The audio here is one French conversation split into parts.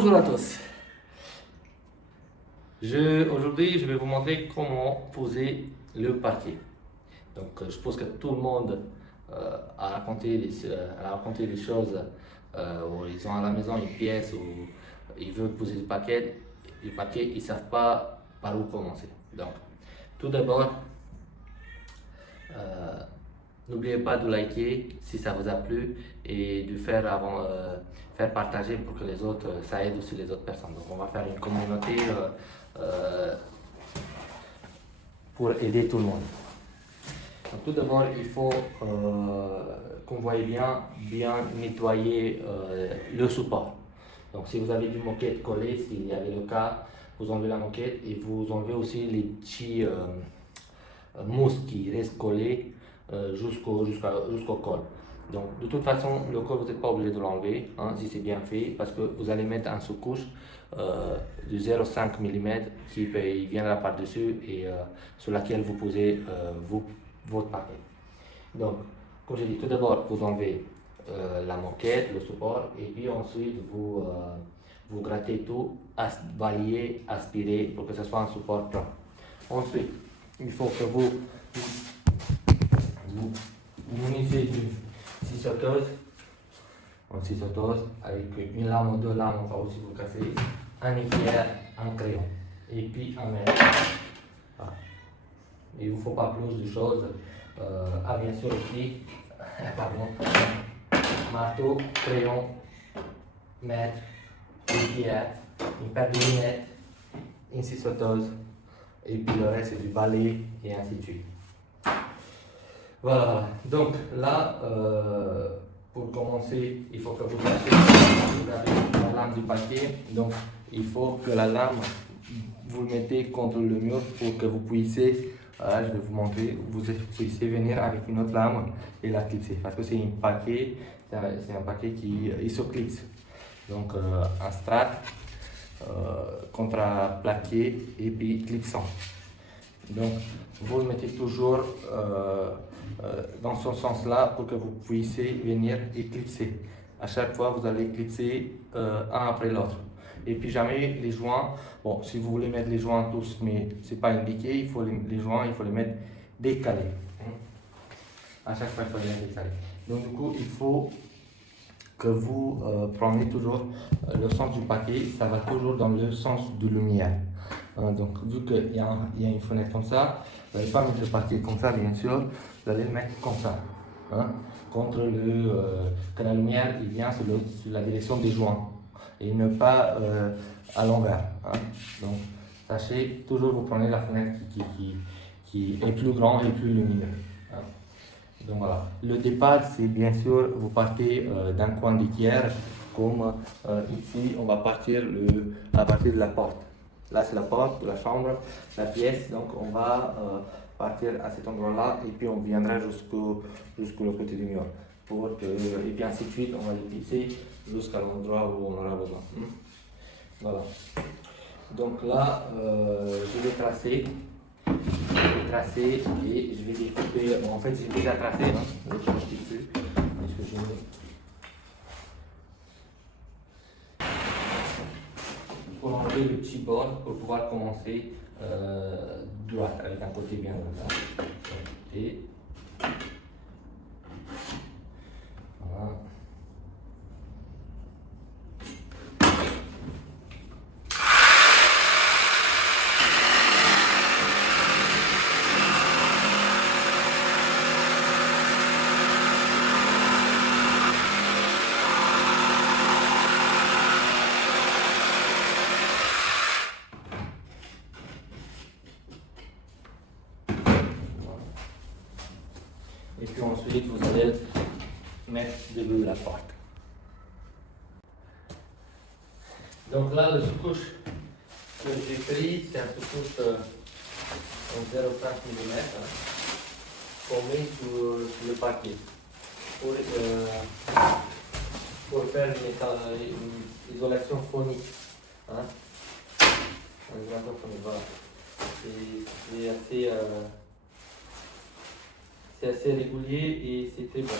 Bonjour à tous. Aujourd'hui, je vais vous montrer comment poser le parquet. Donc, je pense que tout le monde a raconté des choses où ils ont à la maison une pièce où ils veulent poser le parquet, ils ne savent pas par où commencer. Donc, tout d'abord, n'oubliez pas de liker si ça vous a plu et de faire partager pour que les autres, ça aide aussi les autres personnes. Donc on va faire une communauté pour aider tout le monde. Donc, tout d'abord, il faut qu'on voie bien nettoyer le support. Donc si vous avez du moquette collé, s'il y avait le cas, vous enlevez la moquette et vous enlevez aussi les petits mousses qui restent collées jusqu'au col. Donc de toute façon, le col, vous n'êtes pas obligé de l'enlever si c'est bien fait, parce que vous allez mettre un sous-couche de 0,5 mm qui viendra par-dessus et sur laquelle vous posez votre paquet. Donc, comme j'ai dit, tout d'abord, vous enlevez la moquette, le support, et puis ensuite vous grattez tout, balayez, aspirez pour que ce soit un support plat. Ensuite, il faut que vous munissez d'une scie sauteuse, avec une lame ou deux lames, on va aussi vous casser, un équerre, un crayon, et puis un mètre. Voilà. Il ne vous faut pas plus de choses. Bien sûr aussi, marteau, crayon, mètre, équerre, une paire de lunettes, une scie sauteuse, et puis le reste c'est du balai et ainsi de suite. Voilà, donc là, pour commencer, il faut que vous avez la lame du paquet. Donc il faut que la lame, vous le mettez contre le mur pour que vous puissiez, je vais vous montrer, vous puissiez venir avec une autre lame et la clipser. Parce que c'est un paquet qui se clipse. Donc un strat, contre-plaqué et puis clipsant. Donc vous le mettez toujours dans ce sens-là pour que vous puissiez venir éclipser. À chaque fois, vous allez éclipser un après l'autre. Et puis jamais les joints, bon, si vous voulez mettre les joints tous, mais c'est pas indiqué, les joints, il faut les mettre décalés. À chaque fois, il faut les mettre décalés. Donc du coup, il faut que vous preniez toujours le sens du paquet, ça va toujours dans le sens de lumière. Donc vu qu'il y a une fenêtre comme ça, vous n'allez pas mettre le paquet comme ça, bien sûr, vous allez le mettre comme ça, contre que la lumière vient sur la direction des joints et ne pas à l'envers. Donc sachez, toujours vous prenez la fenêtre qui est plus grande et plus lumineuse. Donc voilà, le départ c'est bien sûr, vous partez d'un coin d'équerre, comme ici on va partir à partir de la porte. Là c'est la porte de la chambre, la pièce, donc on va partir à cet endroit-là et puis on viendra jusqu'au côté du mur. Et puis ainsi de suite, on va les clipser jusqu'à l'endroit où on aura besoin. Voilà. Donc là, je vais tracer et je vais découper. Bon, en fait, j'ai déjà tracé, je ne change plus. Pour enlever le petit bord pour pouvoir commencer droite avec un côté bien droit. Et voilà. Et puis ensuite, vous allez mettre le début de la porte. Donc là, le sous-couche que j'ai pris, c'est un sous-couche en 0,5 mm qu'on met sur le paquet pour faire une isolation phonique. Une isolation phonique, voilà. C'est assez régulier et c'est très bon.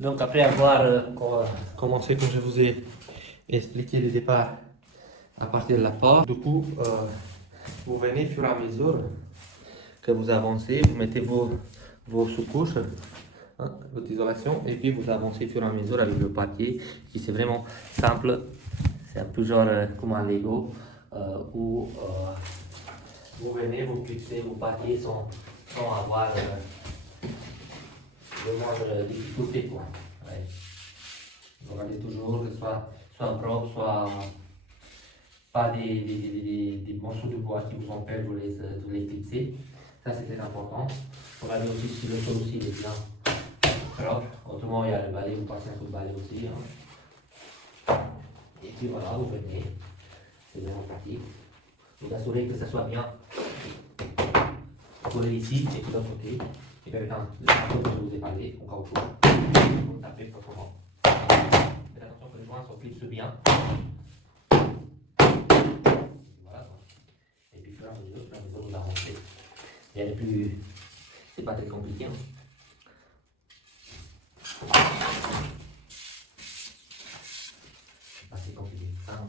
Donc après avoir commencé, comme je vous ai expliqué le départ, à partir de la porte, du coup, vous venez au fur et à mesure que vous avancez, vous mettez vos sous-couches, hein, votre isolation, et puis vous avancez au fur et à mesure avec le papier, qui c'est vraiment simple, c'est un peu genre comme un Lego, où vous venez, vous fixez vos papiers sans avoir le moindre difficulté, quoi. Ouais. Vous regardez toujours que ce soit propre, soit pas des morceaux de bois qui vous empêchent de les fixer. Ça, c'est très important. Regardez aussi si le sol aussi est bien propre. Autrement, il y a le balai, vous passez un coup de balai aussi. Hein. Et puis voilà, vous venez. C'est vraiment pratique. Vous assurez que ça soit bien collé ici et de l'autre côté. Et puis avec le marteau que je vous ai parlé, au caoutchouc, vous tapez proprement. Faites attention que les joints se clipsent bien. Voilà. Et puis, au fur et à mesure, vous avancez. Il y a des plus. C'est pas très compliqué. Hein. C'est pas si compliqué que ça. Hein.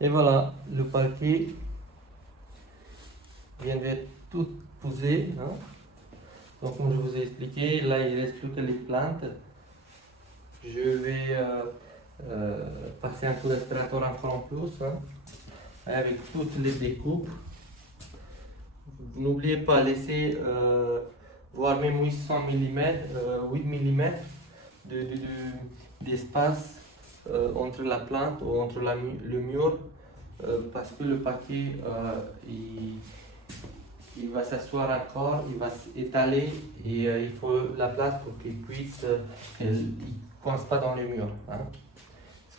Et voilà, le parquet vient d'être tout posé, hein. Donc comme je vous ai expliqué, là il ne reste plus que les plantes. Je vais passer un coup d'aspirateur encore en plus, hein, avec toutes les découpes. N'oubliez pas, laisser voire même 800 mm, 8 mm d'espace entre la plante ou entre le mur, parce que le paquet il va s'asseoir encore, il va s'étaler et il faut la place pour qu'il puisse, qu'il ne coince pas dans les murs, hein.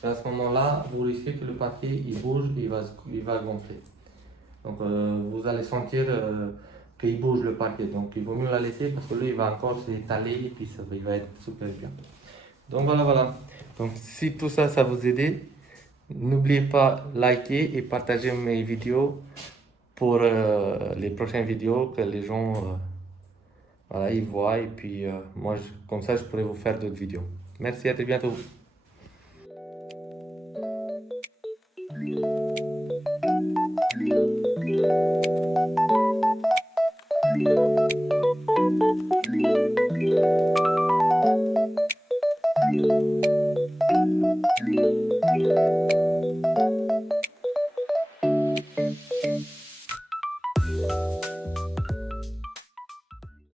Parce qu'à ce moment-là, vous risquez que le papier il bouge, il va gonfler. Donc vous allez sentir qu'il bouge le papier. Donc il vaut mieux la laisser parce que lui il va encore s'étaler et puis il va être super bien. Donc voilà. Donc si tout ça, ça vous aide, n'oubliez pas liker et partager mes vidéos pour les prochaines vidéos que les gens voilà, ils voient. Et puis moi, comme ça, je pourrais vous faire d'autres vidéos. Merci, à très bientôt.